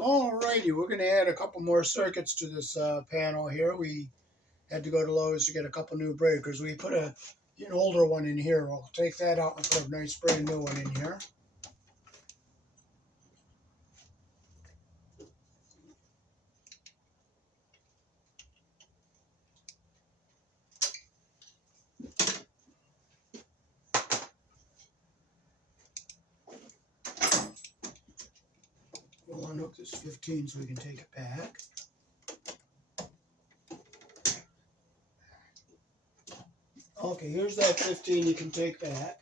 Alrighty, we're going to add a couple more circuits to this panel here. We had to go to Lowe's to get a couple new breakers. We put an older one in here. We'll take that out and put a nice brand new one in here. We'll unhook this 15 so we can take it back. Okay, here's that 15 you can take back.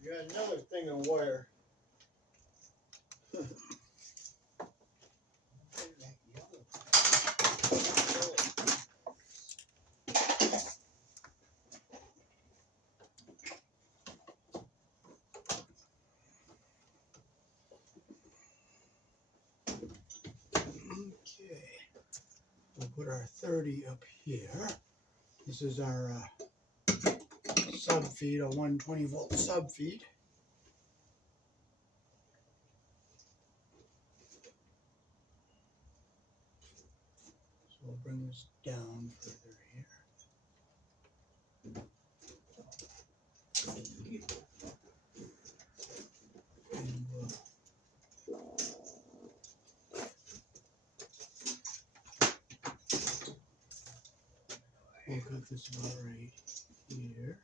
You got another thing of wire. Okay, we'll put our 30 up here. This is our sub feed, a 120 volt sub feed. So we'll bring this down further here. And we'll cut this about right here.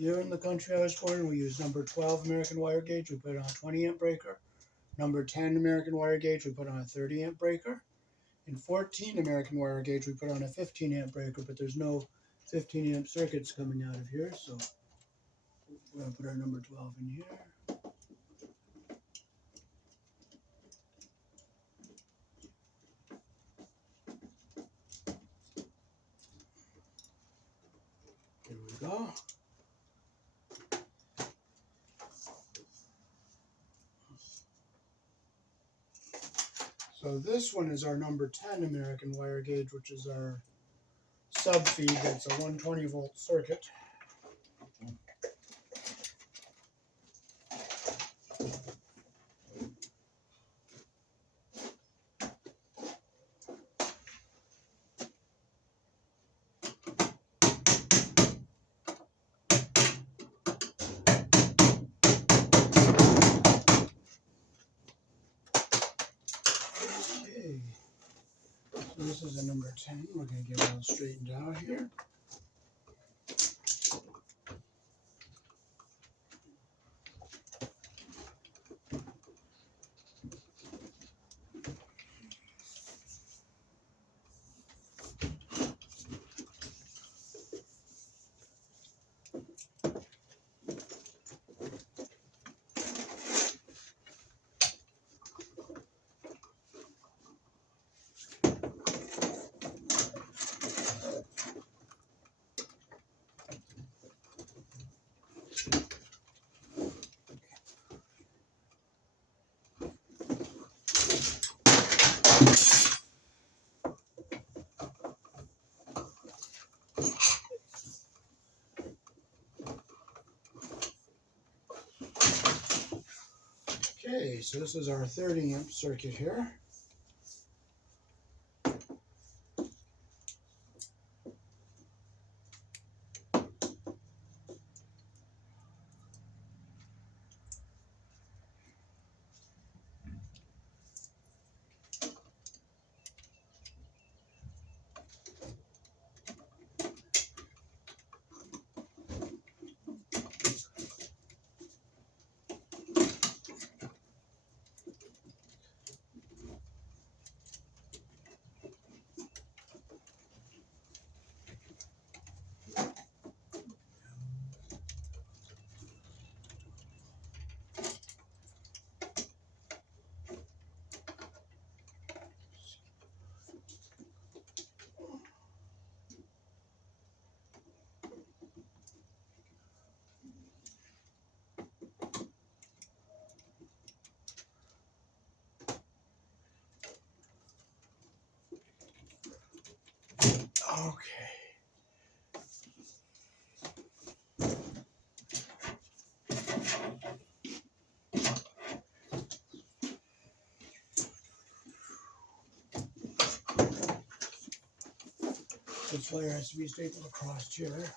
Here in the country I was born, we use number 12 American wire gauge. We put it on a 20 amp breaker. Number 10 American wire gauge, we put on a 30 amp breaker. And 14 American wire gauge, we put on a 15 amp breaker, but there's no 15 amp circuits coming out of here, so we're going to put our number 12 in here. There we go. So this one is our number 10 American wire gauge, which is our sub feed. That's a 120 volt circuit. Okay, so this is a number 10. We're going to get it all straightened out here. Okay, so this is our 30 amp circuit here. Okay. This wire has to be stapled across here.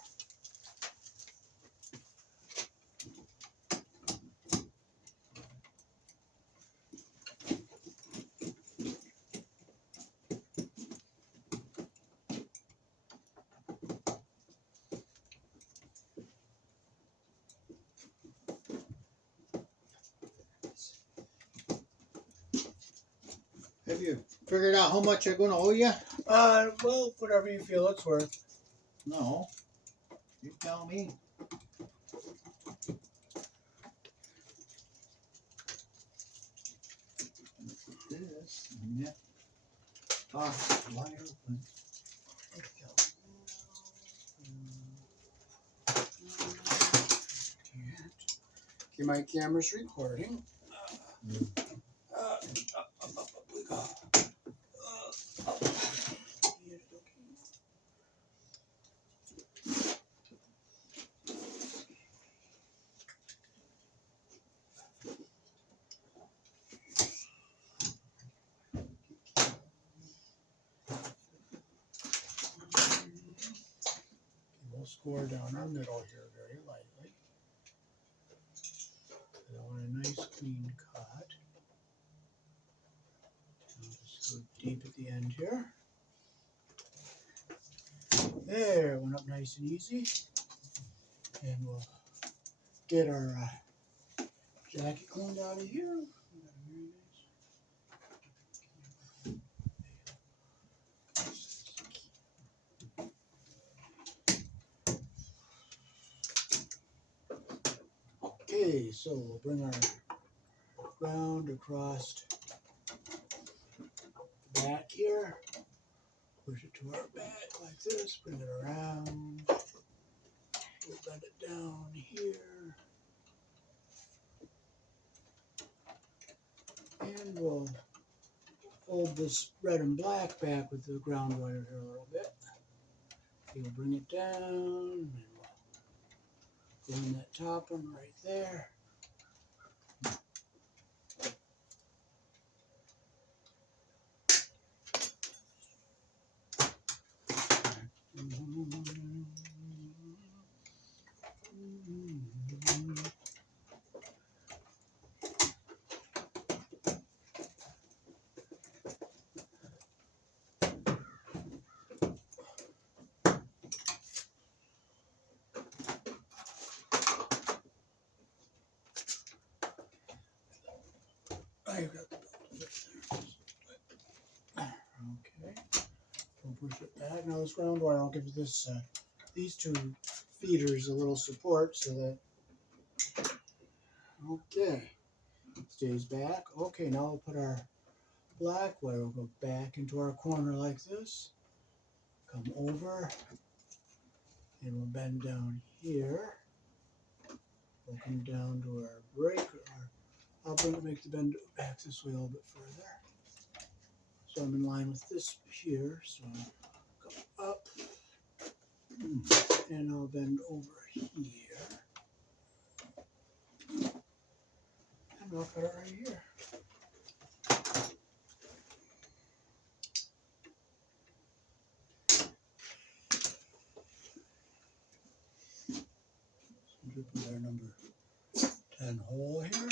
Have you figured out how much I'm gonna owe you? Well, whatever you feel it's worth. No. You tell me. This and that. Wide open. Okay, my camera's recording. We'll score down our middle here very lightly. I want a nice clean cut. I'll just go deep at the end here. There, went up nice and easy. And we'll get our jacket cleaned out of here. Okay, so we'll bring our ground across the back here. Push it to our back like this, bring it around. We'll bend it down here. And we'll hold this red and black back with the ground wire here a little bit. Okay, we'll bring it down and we'll go in that top one right there. I've got the belt there. Okay, we'll push it back. Now this ground wire, I'll give this these two feeders a little support so that, okay, it stays back. Okay, now we'll put our black wire, we'll go back into our corner like this, come over, and we'll bend down here. We'll come down to our breaker. I'll make the bend back this way a little bit further. So I'm in line with this here, so I'll come up, and I'll bend over here. And I'll cut it right here. So put our number 10 hole here.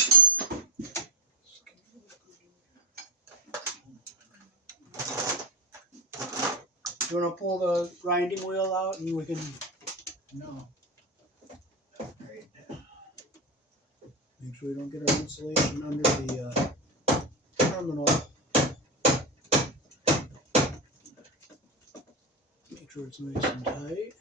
You want to pull the grinding wheel out and we can... No. Right now. Make sure we don't get our insulation under the terminal. Make sure it's nice and tight.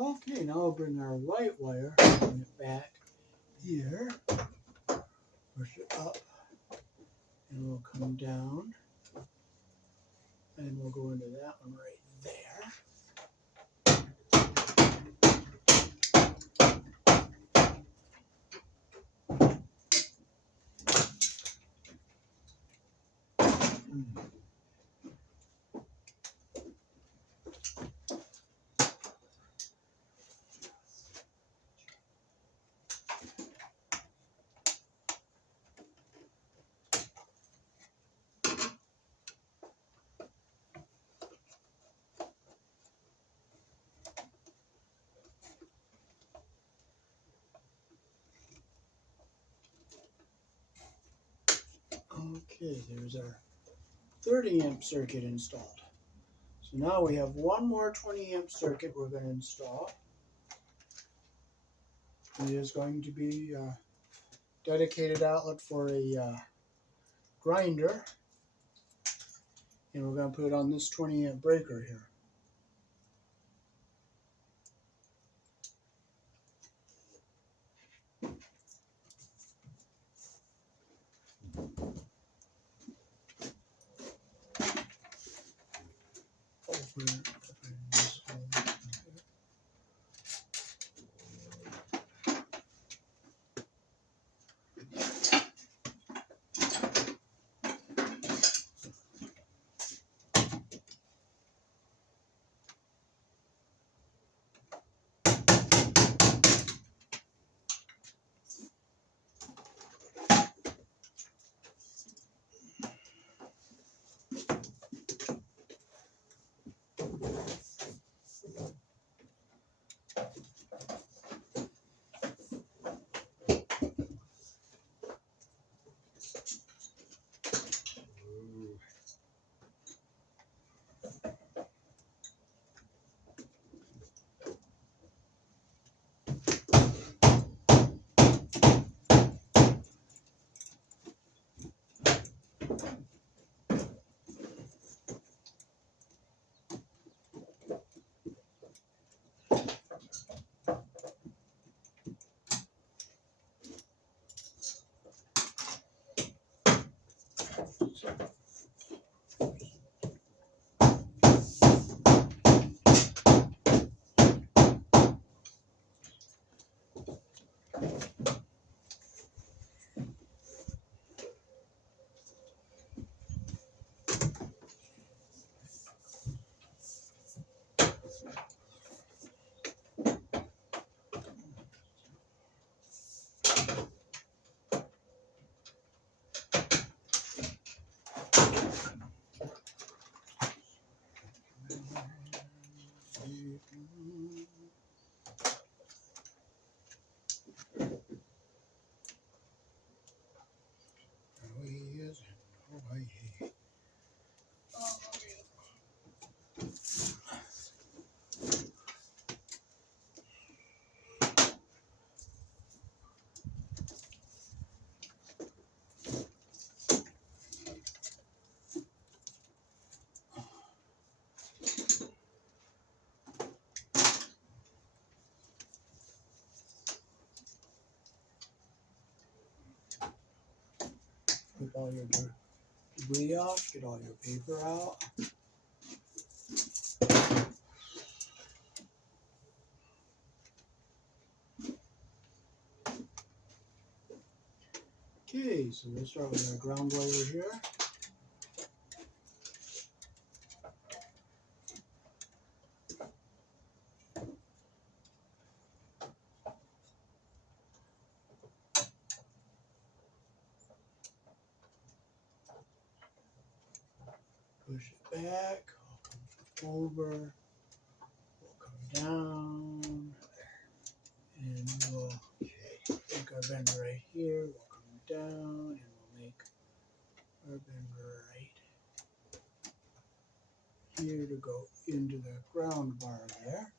Okay, now we'll bring our white wire, bring it back here, push it up, and we'll come down, and we'll go into that one right there. Okay, there's our 30 amp circuit installed. So now we have one more 20 amp circuit we're going to install. It is going to be a dedicated outlet for a grinder. And we're going to put it on this 20 amp breaker here. Open this hole here. Get all your debris off, get all your paper out. Okay, so we'll start with our ground wire here. Push it back, we'll come over, we'll come down, and we'll make our bend right here, we'll come down, and we'll make our bend right here to go into the ground bar there.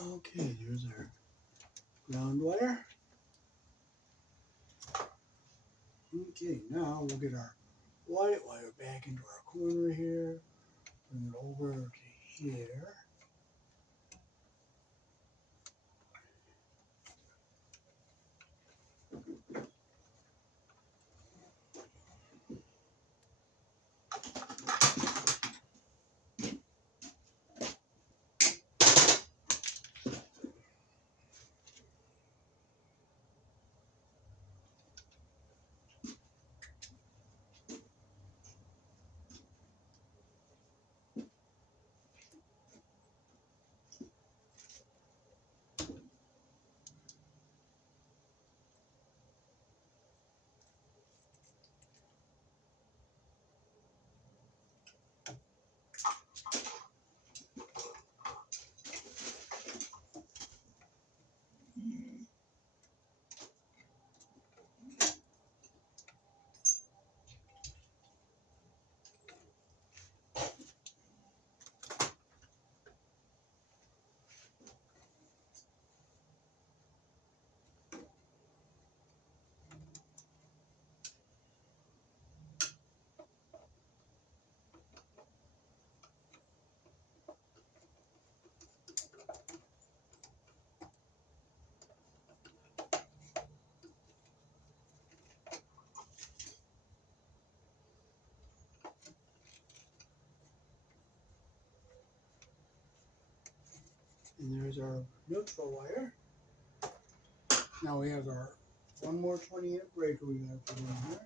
Okay, there's our ground wire. Okay, now we'll get our white wire back into our corner here, bring it over to here. And there's our neutral wire. Now we have our one more 20 amp breaker we gotta put in here.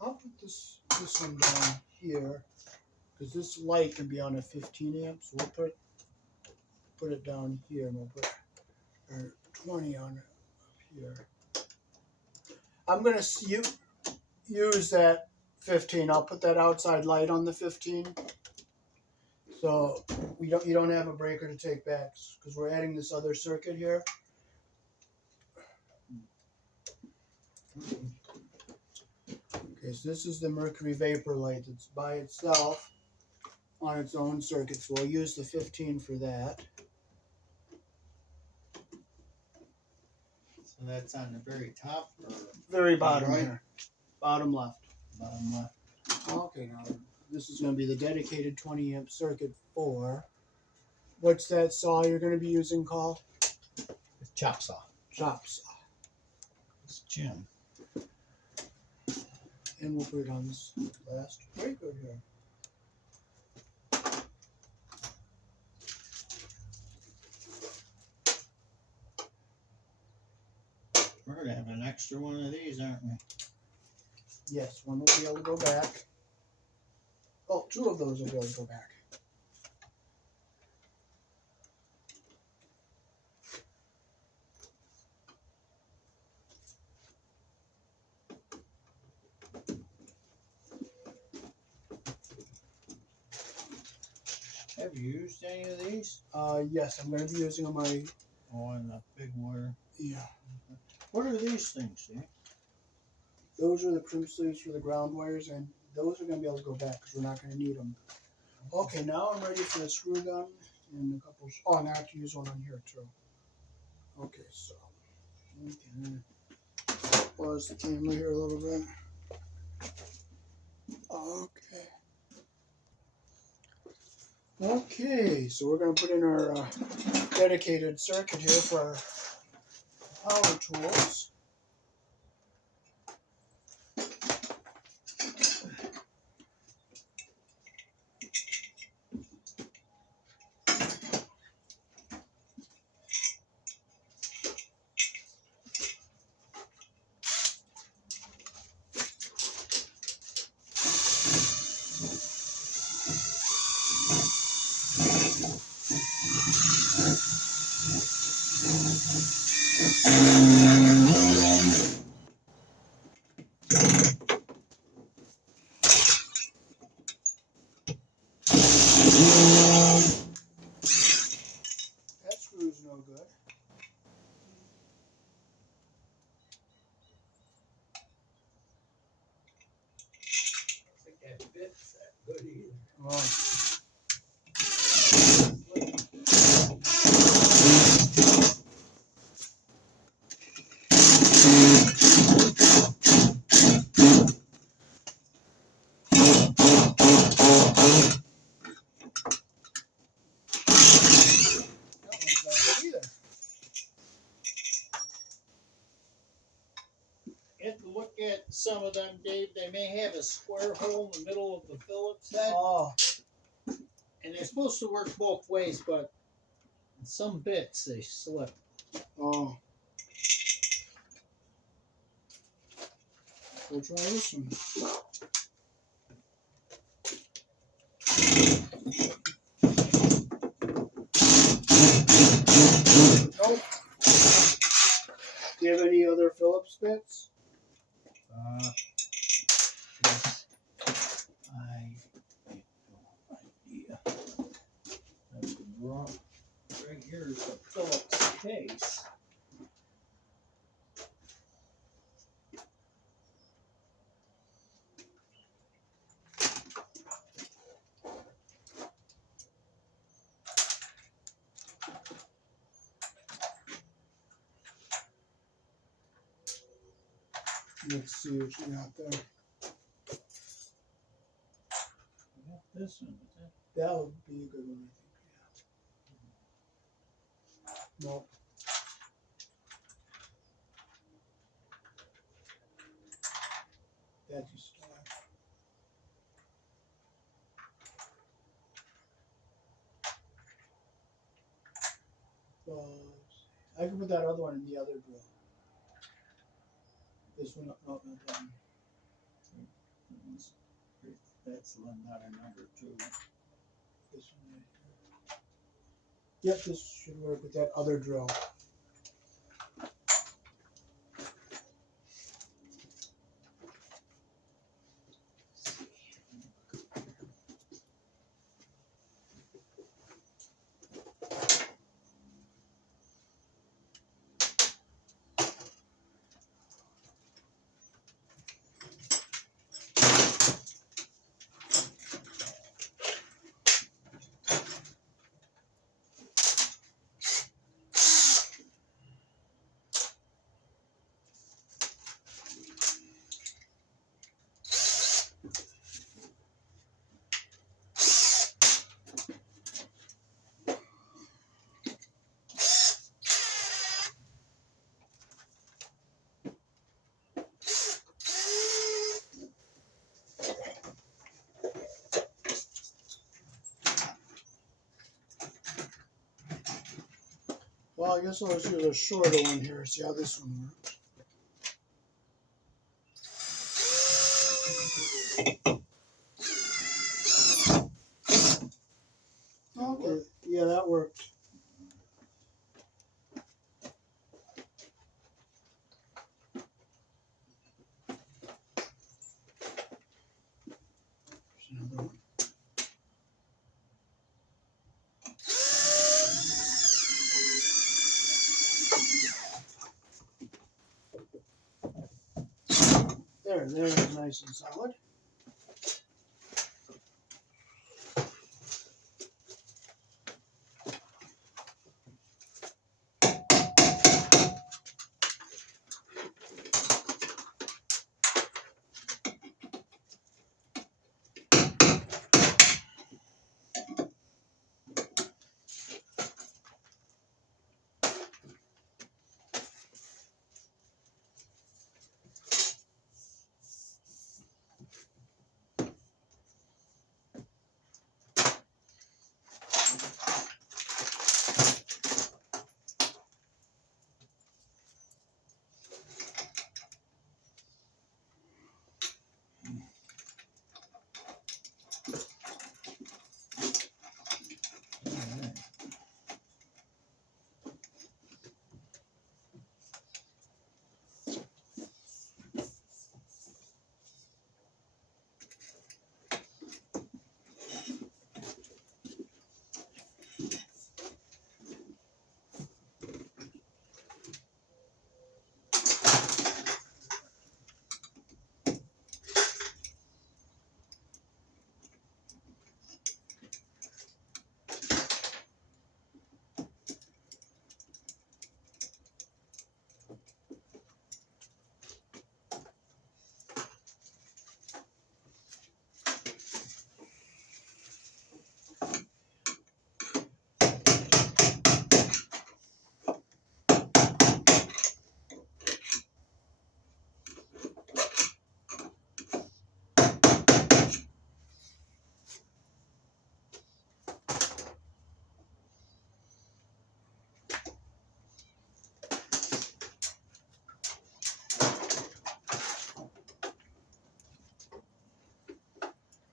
I'll put this one down here because this light can be on a 15 amp, so we'll put it down here and we'll put our 20 on it up here. I'm gonna use that 15. I'll put that outside light on the 15, so you don't have a breaker to take back because we're adding this other circuit here. Okay, so this is the mercury vapor light that's by itself on its own circuit, so we'll use the 15 for that. So that's on the very top or Very bottom right? here. Bottom left. Bottom left? Okay, now this is going to be the dedicated 20 amp circuit for, what's that saw you're going to be using called? It's chop saw. Chop saw. It's Jim. And we'll put it on this last breaker here. We're going to have an extra one of these, aren't we? Yes, one will be able to go back. Oh, two of those will be able to go back. Have you used any of these? Yes, I'm going to be using them on On the big wire. yeah. What are these things, see? Those are the crimp sleeves for the ground wires, and those are going to be able to go back because we're not going to need them. Okay, now I'm ready for the screw gun and a couple. Oh, and I have to use one on here too. Okay, so pause the camera here a little bit. Okay. Okay, so we're going to put in our dedicated circuit here for our power tools. That screw's no good. I think that bit's that good either. Oh. That one's not good either. If you look at some of them, Dave, they may have a square hole in the middle of the Phillips head. Oh. And they're supposed to work both ways, but in some bits they slip. Oh. We'll try this one. Nope. Do you have any other Phillips bits? Yes. I have no idea. That's wrong. Right here is a Phillips case. Let's see what you got there. I got this one, but that That would be a good one, I think. Yeah. No. That you still have. I can put that other one in the other drill. This one, no, not that one. one's, that's the one, not a number 2. This one right here. Yep, this should work with that other drill. Well, I guess I'll just use a shorter one here. See how this one works. Okay, yeah, that worked. There's another one. There's nice and solid.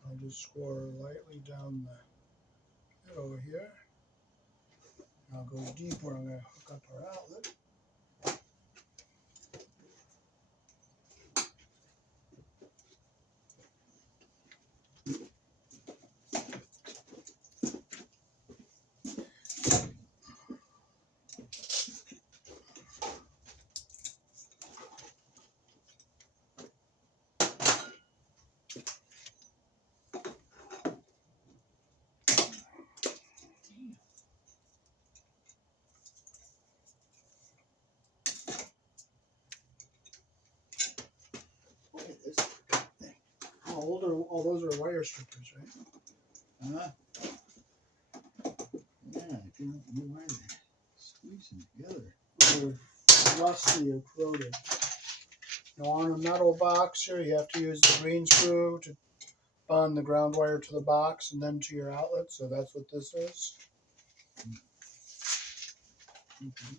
I'll just score lightly down the middle here. I'll go deep where I'm going to hook up our outlet. strippers, right? Huh? Yeah, you were squeezing together. They're rusty or corroded. Now on a metal box here, you have to use the green screw to bond the ground wire to the box and then to your outlet. So that's what this is. Okay.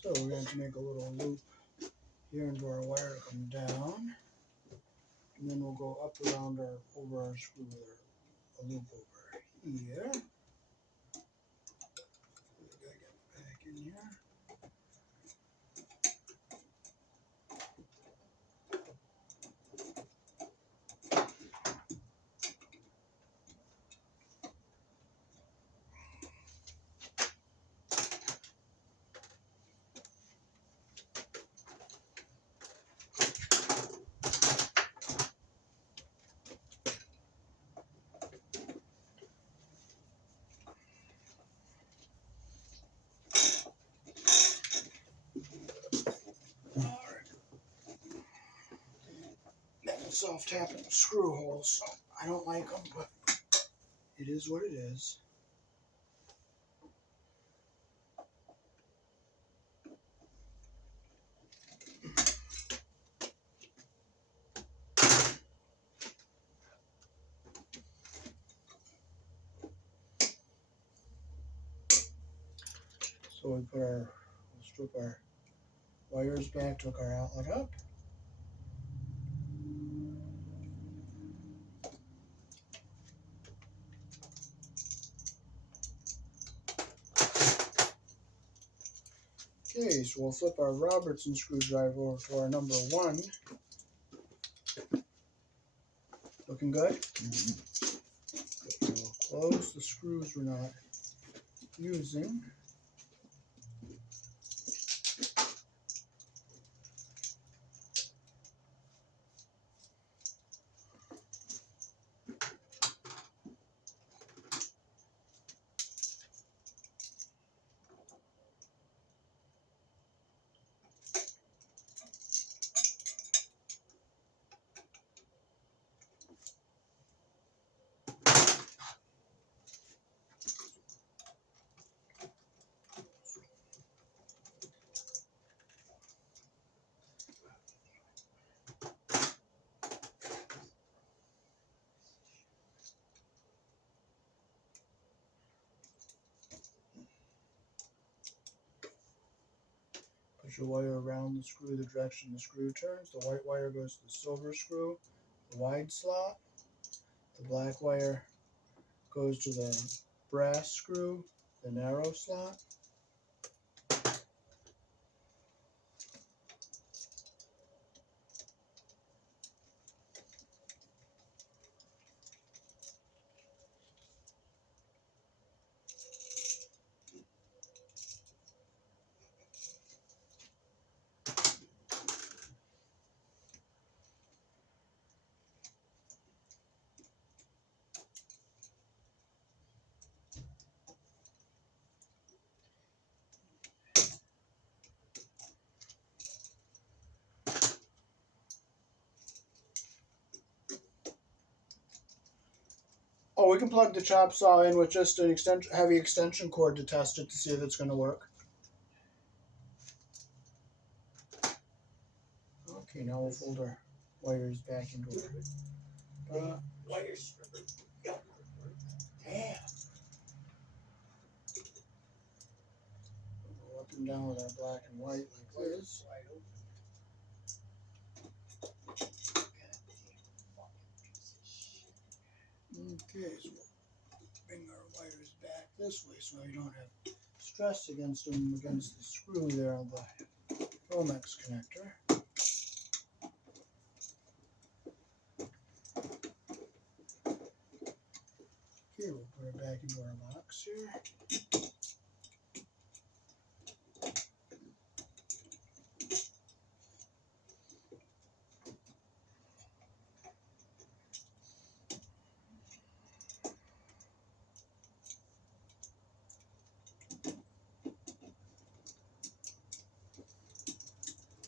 So we're going to make a little loop here into our wire to come down. And then we'll go up around over our screw with a loop over here. We gotta get back in here. That soft tapping screw holes, so I don't like them, but it is what it is. So we'll strip our wires back, took our outlet up. Okay, so we'll flip our Robertson screwdriver over to our number 1. Looking good? Mm-hmm. We'll close the screws we're not using. Push your wire around the screw the direction the screw turns. The white wire goes to the silver screw, the wide slot. The black wire goes to the brass screw, the narrow slot. Oh, we can plug the chop saw in with just an heavy extension cord to test it to see if it's going to work. Okay, now we'll fold our wires back into our wires. Yep. Yeah. We'll go up and down with our black and white like this. Okay, so we'll bring our wires back this way so you don't have stress against the screw there on the Romex connector. Okay, we'll put it back into our box here.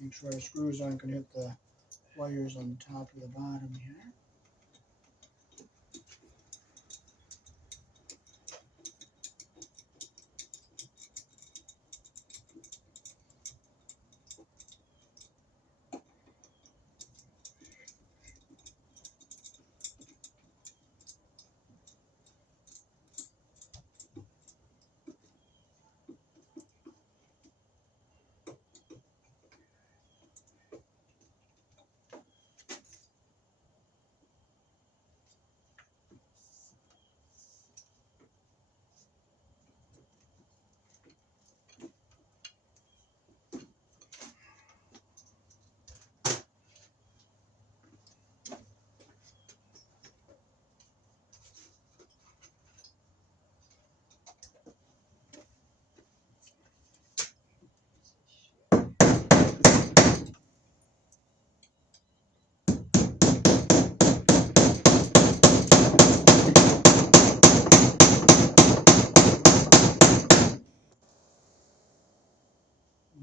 Make sure our screws aren't going to hit the wires on the top or the bottom here.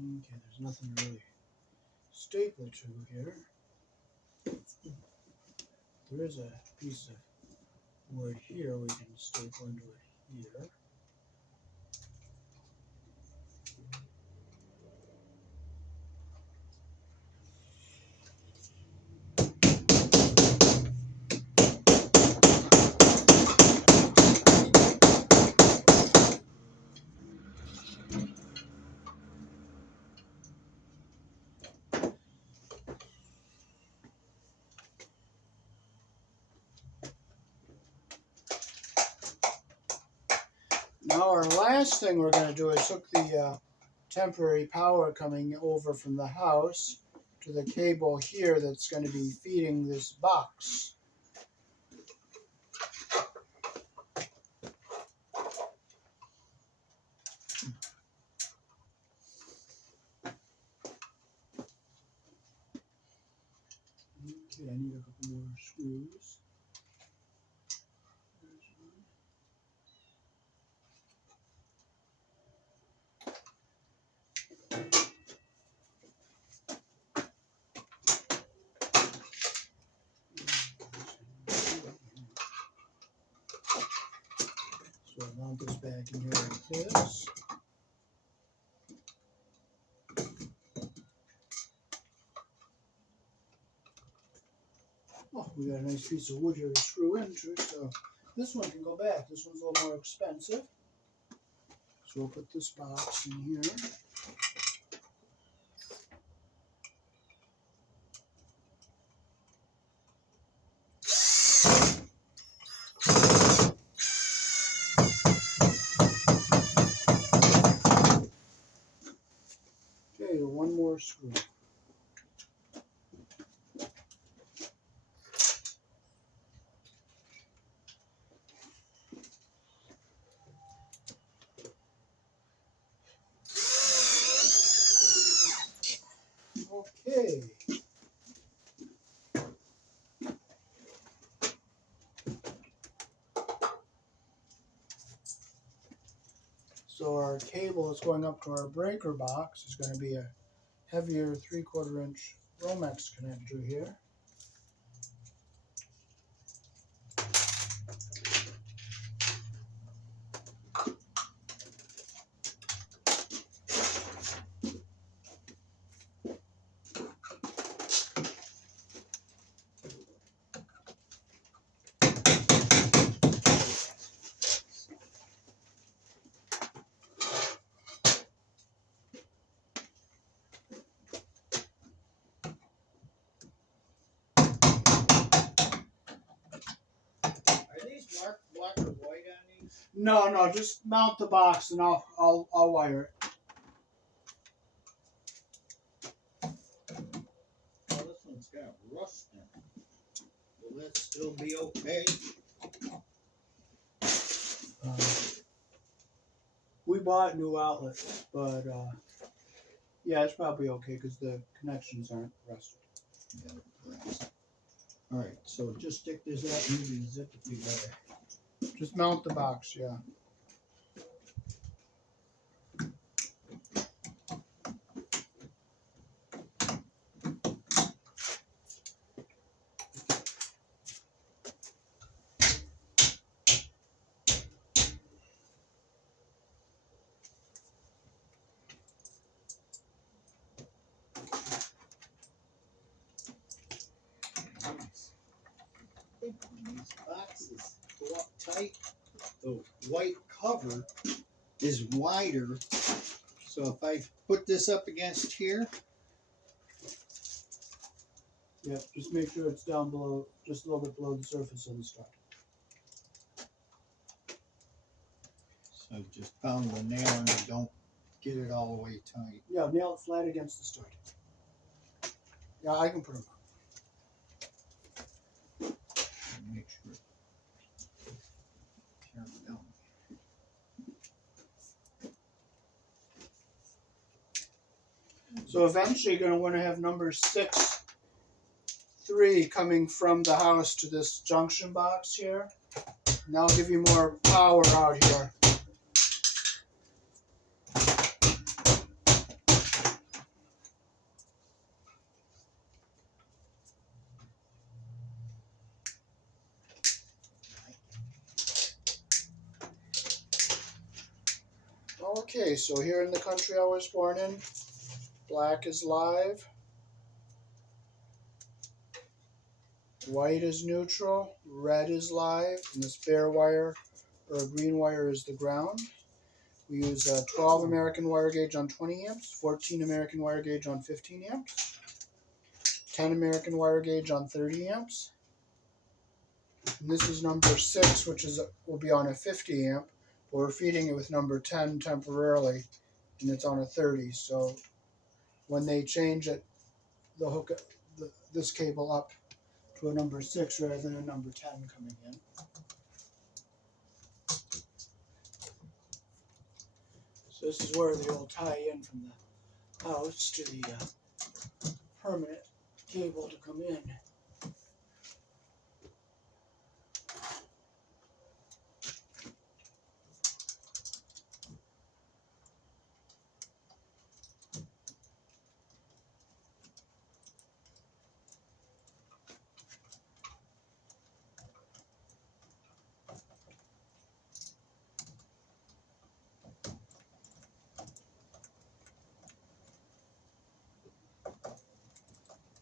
Okay, there's nothing to really staple to here. There is a piece of wood here we can staple into it here. Now our last thing we're going to do is hook the temporary power coming over from the house to the cable here that's going to be feeding this box. Okay, I need a couple more screws. There's one. So I'll mount this back in here like this. Oh, we got a nice piece of wood here to screw into, so this one can go back. This one's a little more expensive. So we'll put this box in here. Okay, one more screw. Okay. So our cable that's going up to our breaker box is going to be a heavier 3/4 inch Romex connector here. black or white on these? No, just mount the box and I'll wire it. Oh, this one's got rust in it. Will that still be okay? We bought new outlets, but yeah, it's probably okay because the connections aren't rusted. Yeah, rust. All right, so just stick this up and maybe zip it together. Just mount the box, yeah. When these boxes go up tight, the white cover is wider. So if I put this up against here, Yeah, just make sure it's down below, just a little bit below the surface of the stud. so just pound the nail and don't get it all the way tight. Yeah, nail it flat against the stud. Yeah, I can put them on. And make sure. Tear it down. So eventually you're going to want to have number 6-3 coming from the house to this junction box here. And that'll give you more power out here. Okay, so here in the country I was born in, black is live, white is neutral, red is live, and this bare wire or green wire is the ground. We use a 12 American wire gauge on 20 amps, 14 American wire gauge on 15 amps, 10 American wire gauge on 30 amps. And this is number 6, which will be on a 50 amp. But we're feeding it with number 10 temporarily, and it's on a 30. So when they change it, they'll hook this cable up to a number 6 rather than a number 10 coming in. So this is where they'll tie in from the house to the permanent cable to come in.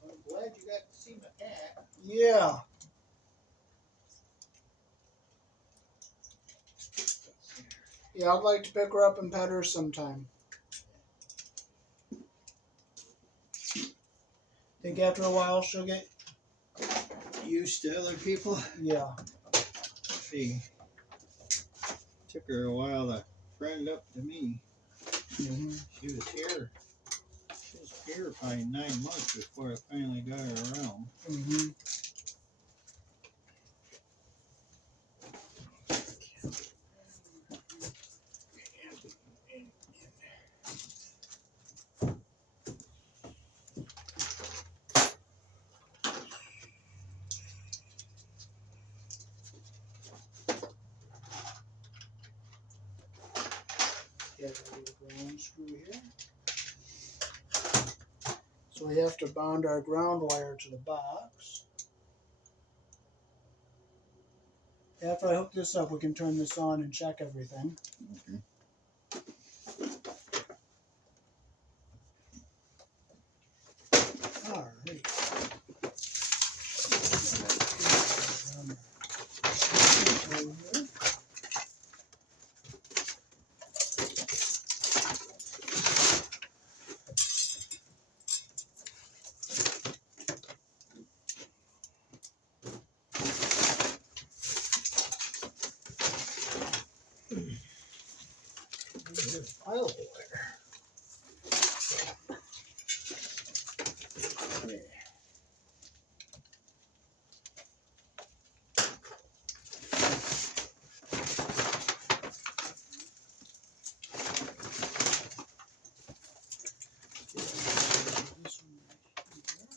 I'm glad you got to see my cat. Yeah. Yeah, I'd like to pick her up and pet her sometime. Think after a while she'll get Used to other people. yeah. See, took her a while to friend up to me. Mm-hmm. She was here. She was here probably 9 months before I finally got her around. Mm-hmm. Get a little ground screw here. So we have to bond our ground wire to the box. After I hook this up, we can turn this on and check everything. Okay. All right. There's a pile of wire. Okay. This one right here.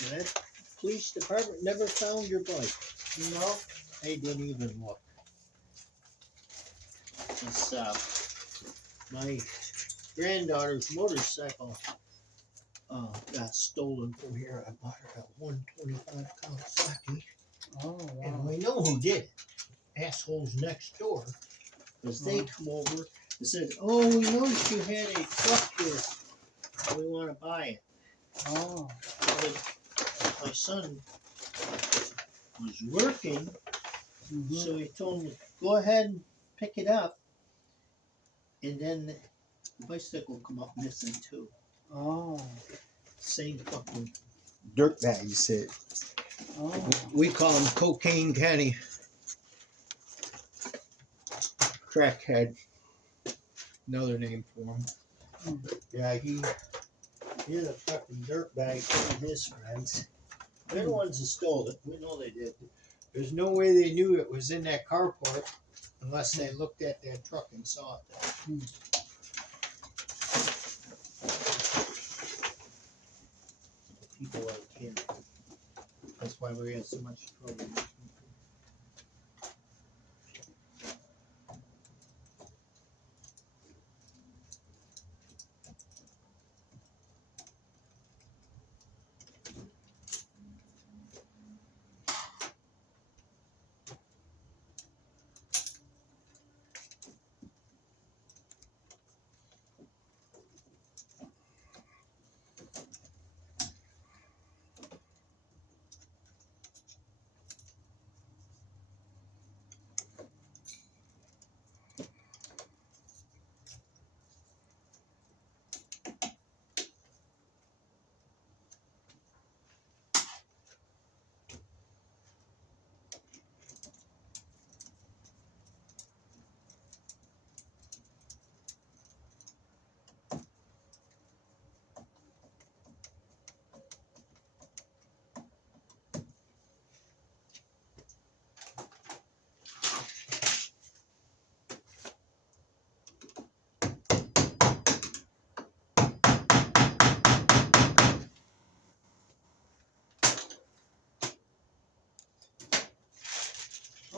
And that police department never found your bike. No. They didn't even look. It's, my granddaughter's motorcycle got stolen from here. I bought her at 125 Kawasaki. Oh, And wow. we know who did it. Assholes next door. Because they come over and said, oh, we noticed you had a truck here. We want to buy it. Oh. But my son was working, Mm-hmm. so he told me, go ahead and pick it up. And then the bicycle come up missing too. Oh. Same fucking dirtbag, he said. Oh. We call him Cocaine County. Crackhead. Another name for him. Mm. Yeah, he's a fucking dirtbag and his friends. They're the ones that stole it. We know they did. There's no way they knew it was in that carport unless they looked at that truck and saw it there. Mm. People like him. That's why we had so much trouble.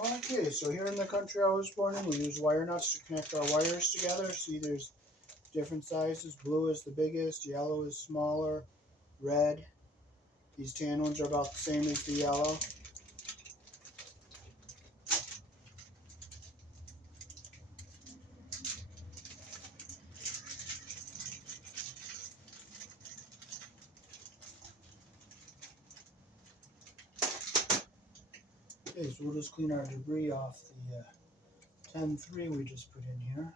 Okay, so here in the country I was born in, we use wire nuts to connect our wires together. See, there's different sizes. Blue is the biggest, yellow is smaller, red. These tan ones are about the same as the yellow. Okay, so we'll just clean our debris off the 10-3 we just put in here.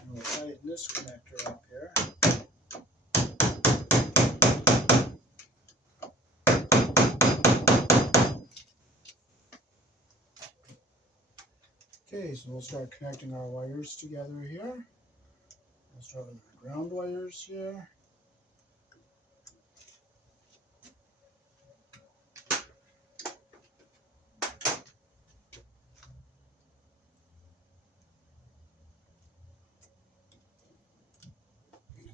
And we'll tighten this connector up here. Okay, so we'll start connecting our wires together here. We'll start with our ground wires here.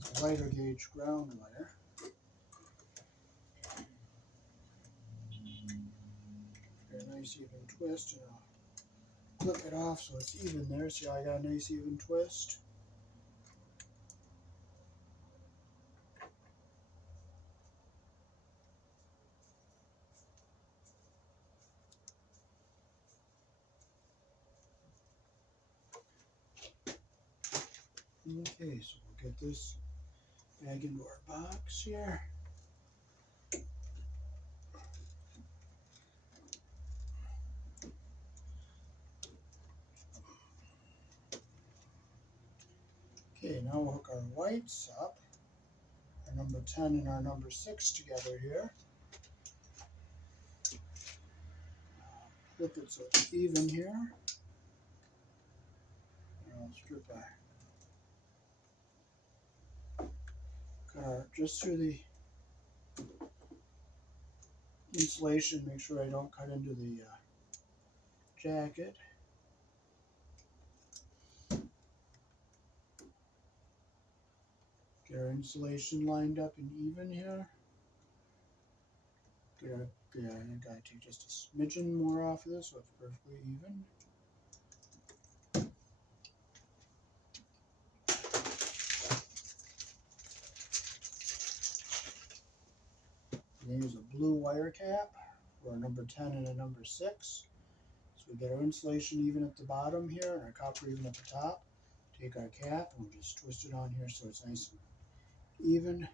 It's a lighter gauge ground wire. Very nice even twist, and Flip it off so it's even there. See how I got a nice even twist? Okay, so we'll get this back into our box here. Okay, now we'll hook our whites up, our number 10 and our number 6 together here. Flip it so it's even here. And I'll strip our just through the insulation, make sure I don't cut into the jacket. Get our insulation lined up and even here. I gotta take just a smidgen more off of this so it's perfectly even. Use a blue wire cap for a number 10 and a number 6. So we get our insulation even at the bottom here and our copper even at the top. Take our cap and we'll just twist it on here so it's nice and even.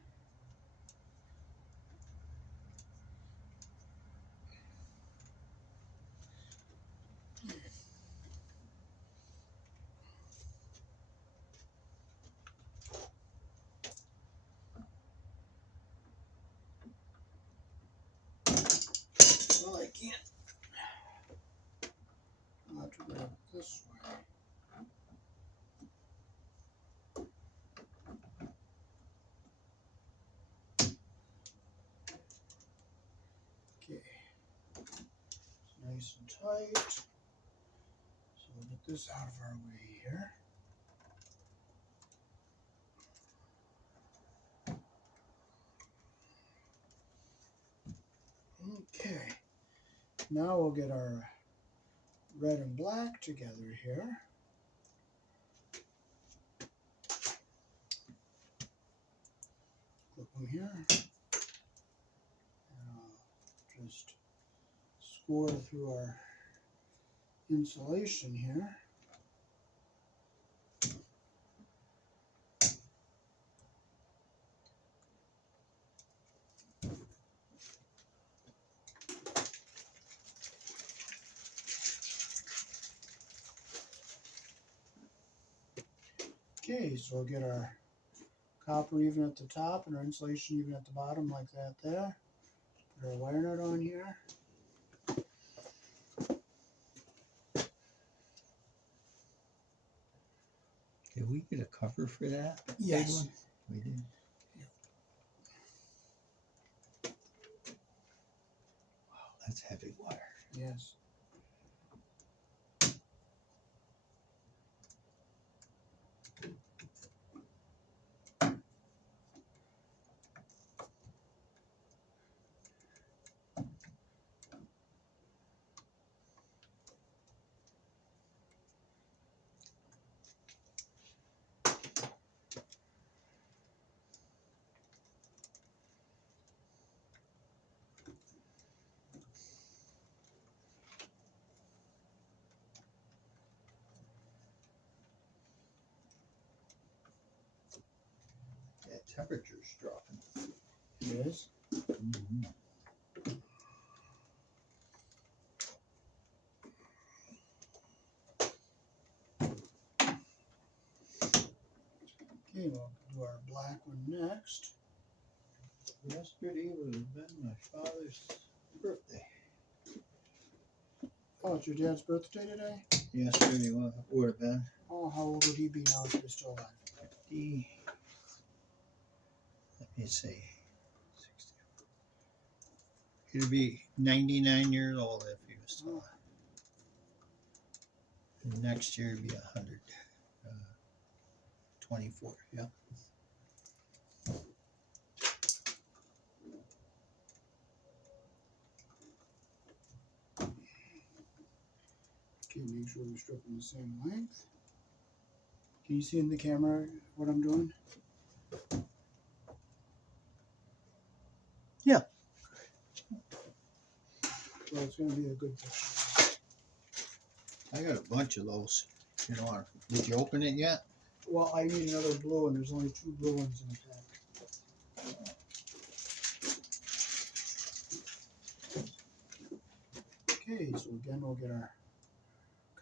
Well, I can't. I'll have to grab it this way. Okay. It's nice and tight. So we'll get this out of our way here. Okay. Now we'll get our red and black together here. Clip them here. And I'll just score through our insulation here. Okay, so we'll get our copper even at the top and our insulation even at the bottom like that there. Put our wire nut on here. Did we get a cover for that? Yes. We did. Wow, that's heavy wire. Yes. Yeah, temperature's dropping. It is. Mm-hmm. Okay, we'll do our black one next. Yesterday would have been my father's birthday. Oh, it's your dad's birthday today? Yesterday would have been. Oh, how old would he be now if he was still alive? Let me see. 60. He'd be 99 years old if he was still alive. And next year he'd be 100. 24, yeah. Okay, make sure we strip them the same length. Can you see in the camera what I'm doing? Yeah. Well, it's going to be a good picture. I got a bunch of those. You know, did you open it yet? Well, I need another blue, and there's only 2 blue ones in the pack. Okay, so again, we'll get our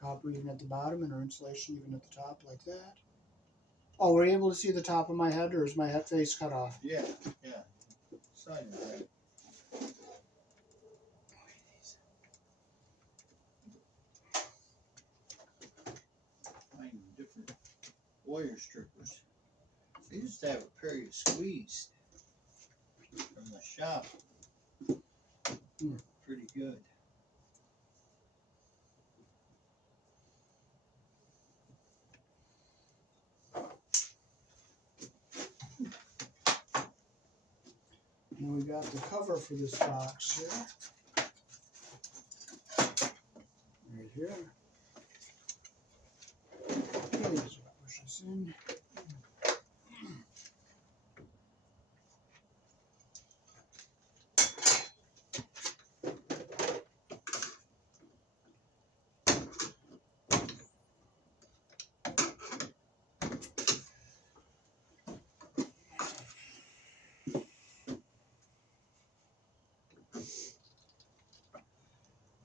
copper even at the bottom and our insulation even at the top like that. Oh, were you able to see the top of my head, or is my head face cut off? Yeah, yeah. Side of that. Finding different wire strippers. They used to have a pair you squeezed from the shop. Pretty good. And we got the cover for this box here. Right here. Okay, so push this in.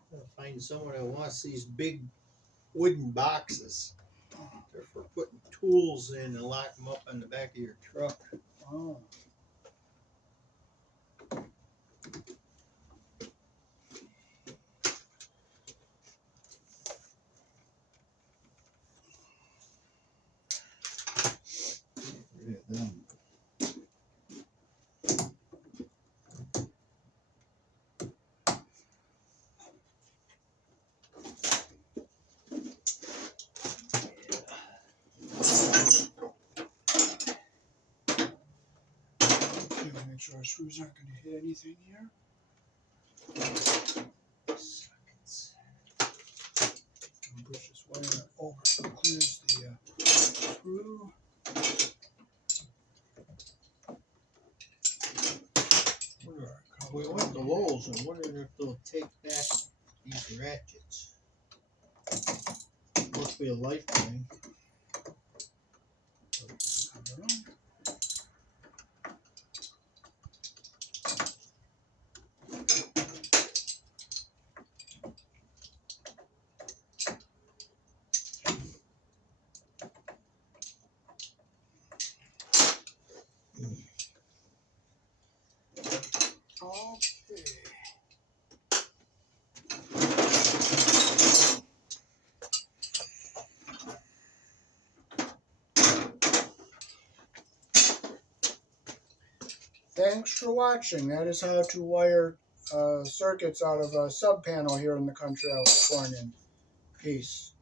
Gotta find someone that wants these big wooden boxes. They're for putting tools in and lock them up on the back of your truck. Oh. Rid of them. Okay, make sure our screws aren't going to hit anything here. Sockets. And push this wire over so it clears the screw. We went to Lowe's and wondered if they'll take back these ratchets. Must be a lifetime. Cover on. Okay. Thanks for watching. That is how to wire circuits out of a sub panel here in the country I was born in. Peace.